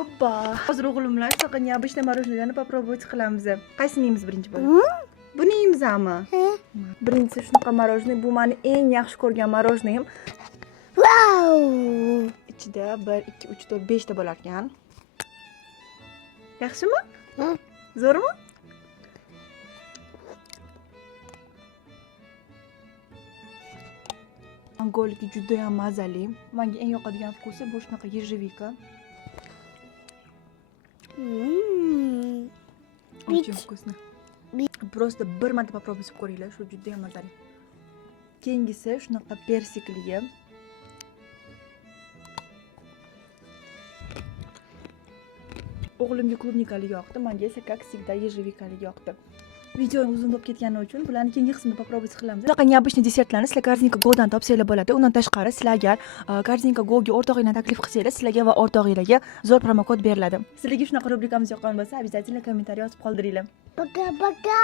Oppa. Hozir o'g'limlar faqat необычное мороженое попробовать qilamiz. Qaysini yeymiz birinchi bo'lib? Buni yeymizmi? Birinchisi shunaqa мороженое. Bu meni eng yaxshi ko'rgan мороженыйim. Wow! Ichida 1 2 3 4 5 ta bo'lar ekan. Yaxshimi? Zo'rmi? Angoliki juda ham mazali. Menga eng yoqadigan vkusi bu shunaqa ежевика. Очень вкусно. Просто bir marta попробуйте ko'ringlar, shu juda ham mazali. Keyingisi shunaqa persikli. O'g'limga klubnikali yoqdi, menga esa как всегда ежевикali yoqdi. Video uzun bo'lib ketgani uchun bularni keyingi qismida попробовать qilamiz. Bunaqa необычный desertlarni sizlar Korzinka Go'dan topsanglar bo'ladi. Undan tashqari sizlar agar Korzinka Go'ga o'rtog'inglarni taklif qilsangiz, sizlarga va o'rtog'inglarga zo'r promokod beriladi. Sizlarga shunaqa rubrikamız yoqqan bo'lsa, обязательно kommentariy yozib qoldiringlar. Пока-пока!